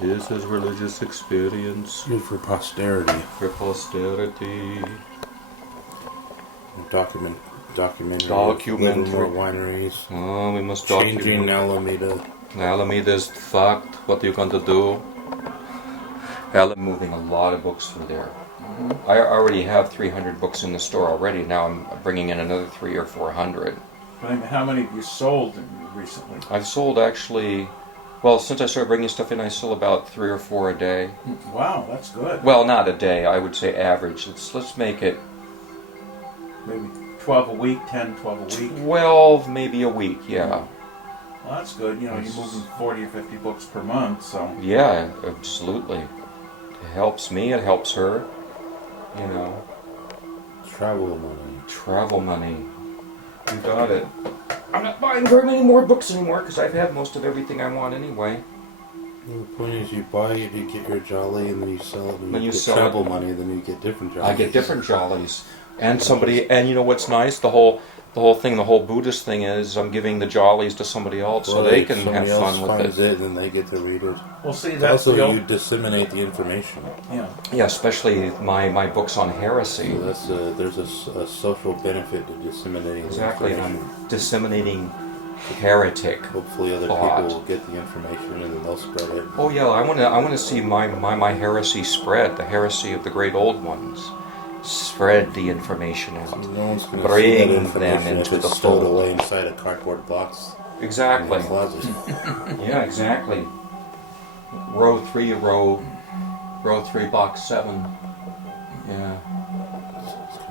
This is religious experience. Good for posterity. For posterity. Documentary. Documentary. Wineries. Oh, we must Changing document. Alameda. Alameda's fucked. What are you going to do? Moving a lot of books from there. I already have 300 books in the store already. Now I'm bringing in another 300 or 400. How many have you sold recently? I've sold actually, well, since I started bringing stuff in, I sold about 3 or 4 a day. Wow, that's good. Well, not a day. I would say average. Let's make it Maybe 12 a week, 10, 12 a week. 12, maybe a week. Yeah. Well, that's good. You know, you're moving 40 or 50 books per month, so. Yeah, absolutely. It helps me. It helps her. You know. Travel money. Travel money. You got it. I'm not buying very many more books anymore because I've had most of everything I want anyway. Well, the point is, you buy it, you get your jolly, and then you sell it, and When you you get sell travel it- money, then you get different jollies. I get different jollies. And somebody, and you know what's nice? The whole Buddhist thing is I'm giving the jollies to somebody else so they can have fun with finds it. it, and they get to read it. Well, see, that's Also, the you disseminate the information. Yeah. Yeah, especially my books on heresy. So that's there's a social benefit to disseminating Exactly, the and information. I'm disseminating heretic. Hopefully other thought. people will get the information and then they'll spread it. Oh yeah, I want to see my heresy spread, the heresy of the great old ones. Spread the information out. No one's going to Bring see that them information into if the it's stowed fold. away inside a cardboard box in Exactly. the closet. Yeah, exactly. Row 3, box 7. Yeah.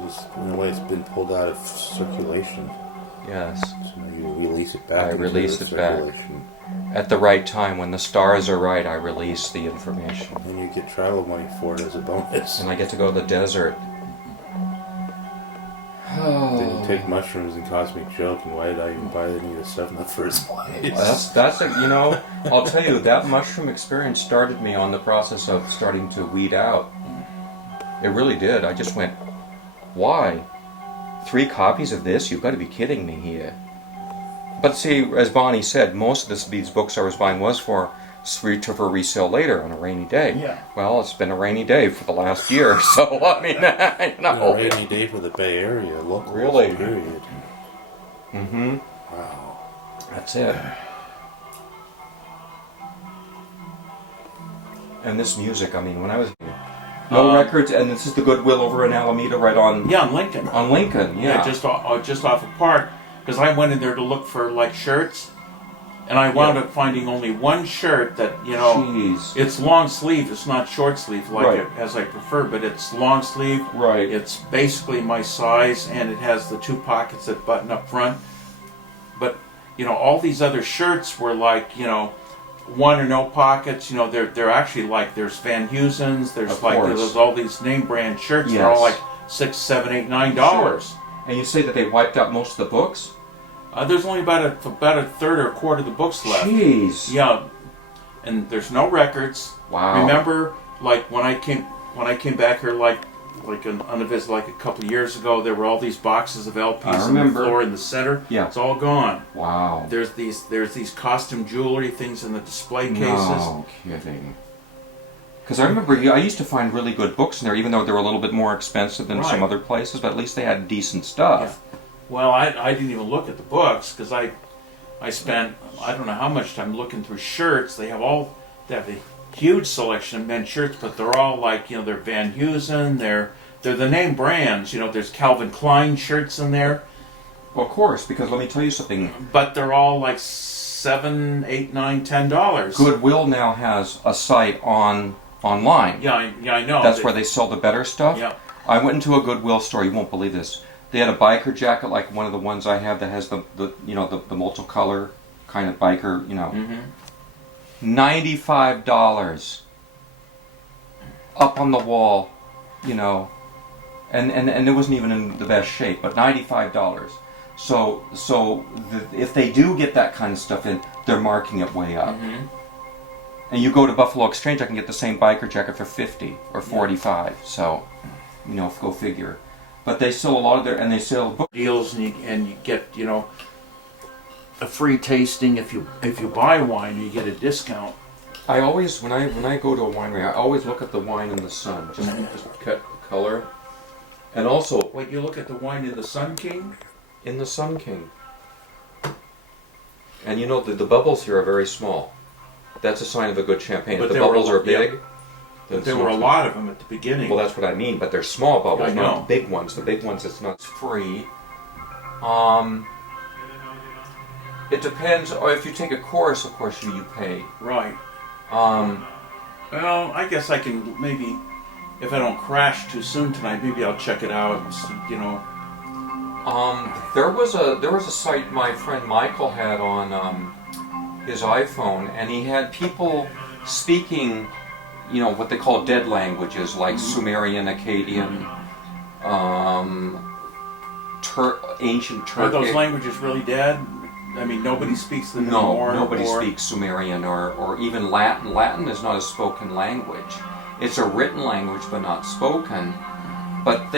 It's, in a way, it's been pulled out of circulation. Yes. So you release it back. I into release the it back. circulation. At the right time, when the stars are right, I release the information. And you get travel money for it as a bonus. And I get to go to the desert. Didn't take mushrooms and cosmic joke, and why did I even buy any of the stuff in the first place? That's a, you know, I'll tell you, that mushroom experience started me on the process of starting to weed out. It really did. I just went, why? 3 copies of this? You've got to be kidding me here. But see, as Bonnie said, most of these books I was buying was for resale later on a rainy day. Yeah. Well, it's been a rainy day for the last year, so I mean, you know. A rainy day for the Bay Area, local. Really? Period. Mm-hmm. Wow. That's it. And this music, I mean, when I was no records, and this is the Goodwill over in Alameda, right on Yeah, on Lincoln. on Lincoln. Yeah, just off of Park, because I went in there to look for like shirts, and I wound up finding only one shirt that, you know, Jeez. it's long sleeve. It's not short sleeve like Right. it, as I prefer, but it's long sleeve. Right. It's basically my size, and it has the 2 pockets that button up front. But you know, all these other shirts were like, you know, 1 or no pockets. You know, they're actually like, there's Van Heusen's, there's Of like course. there's all these name brand shirts. They're all Yes. like $6, $7, $8, $9. And you say that they wiped out most of the books? There's only about a third or a quarter of the books left. Jeez. Yeah, and there's no records. Wow. Remember, like when I came back here, like on a visit, like a couple of years ago, there were all these boxes of LPs I on the remember. floor in the center. Yeah. It's all gone. Wow. There's these costume jewelry things in the display cases. No kidding. Because I remember I used to find really good books in there, even though they were a little bit more expensive than some Right. other places, but at least they had decent stuff. Well, I didn't even look at the books because I spent I don't know how much time looking through shirts. They have a huge selection of men's shirts, but they're all like, you know, they're Van Heusen, they're the name brands. You know, there's Calvin Klein shirts in there, Well, of course, because let me tell you something. but they're all like $7, $8, $9, $10. Goodwill now has a site online. Yeah, I know. That's where they sell the better stuff. Yeah. I went into a Goodwill store. You won't believe this. They had a biker jacket like one of the ones I have that has the multicolor kind of biker. You know, $95 up on the wall. You know, and it wasn't even in the best shape, but $95. So if they do get that kind of stuff in, they're marking it way up. And you go to Buffalo Exchange, I can get the same biker jacket for $50 or $45. So, you know, go figure. But they sell a lot of and they sell books. deals, and you get, you know, a free tasting if you buy wine, you get a discount. I always, when I go to a winery, I always look at the wine in the sun, just cut the color, and also Wait, you look at the wine in the Sun King? in the Sun King. And you know the bubbles here are very small. That's a sign of a good champagne. But If the there were- bubbles are big, yeah. then But there it's were a not- lot of them at the beginning. Well, that's what I mean. But they're small bubbles, I know. not big ones. The big ones, it's not free. It depends. Or if you take a course, of course, you pay. Right. Um, Well, I guess I can maybe, if I don't crash too soon tonight, maybe I'll check it out and see, you know. there was a site my friend Michael had on his iPhone, and he had people speaking, you know, what they call dead languages, like Sumerian, Akkadian, ancient Are those Turkic. languages really dead? I mean, nobody speaks them No, anymore? nobody or- speaks Sumerian or even Latin. Latin is not a spoken language. It's a written language, but not spoken. But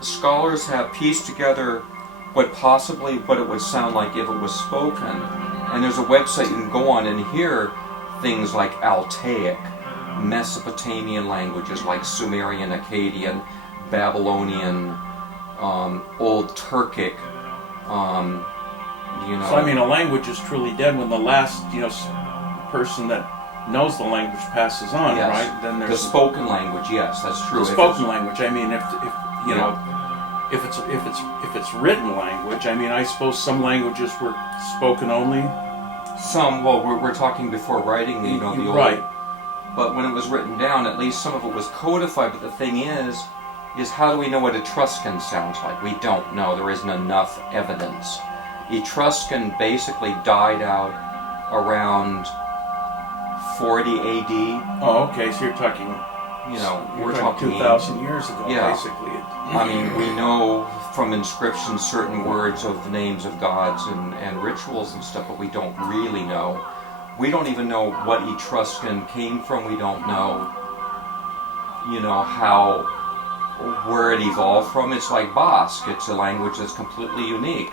scholars have pieced together what it would sound like if it was spoken. And there's a website you can go on and hear things like Altaic, Mesopotamian languages like Sumerian, Akkadian, Babylonian, Old Turkic, you know. So, I mean, a language is truly dead when the last, you know, person that knows the language passes on, Yes. right? Then The there's spoken language, yes, that's true. the If spoken it's- language. I mean, if you know, if it's written language, I mean, I suppose some languages were spoken only. Well, we're talking before writing, you know, the old. Right. But when it was written down, at least some of it was codified. But the thing is how do we know what Etruscan sounds like? We don't know. There isn't enough evidence. Etruscan basically died out around 40 AD. Oh, okay. So you're talking. You know, You're we're talking talking 2,000 years ago, Yeah. basically. I mean, we know from inscriptions certain words of names of gods and rituals and stuff, but we don't really know. We don't even know what Etruscan came from. We don't know, you know, where it evolved from. It's like Basque. It's a language that's completely unique.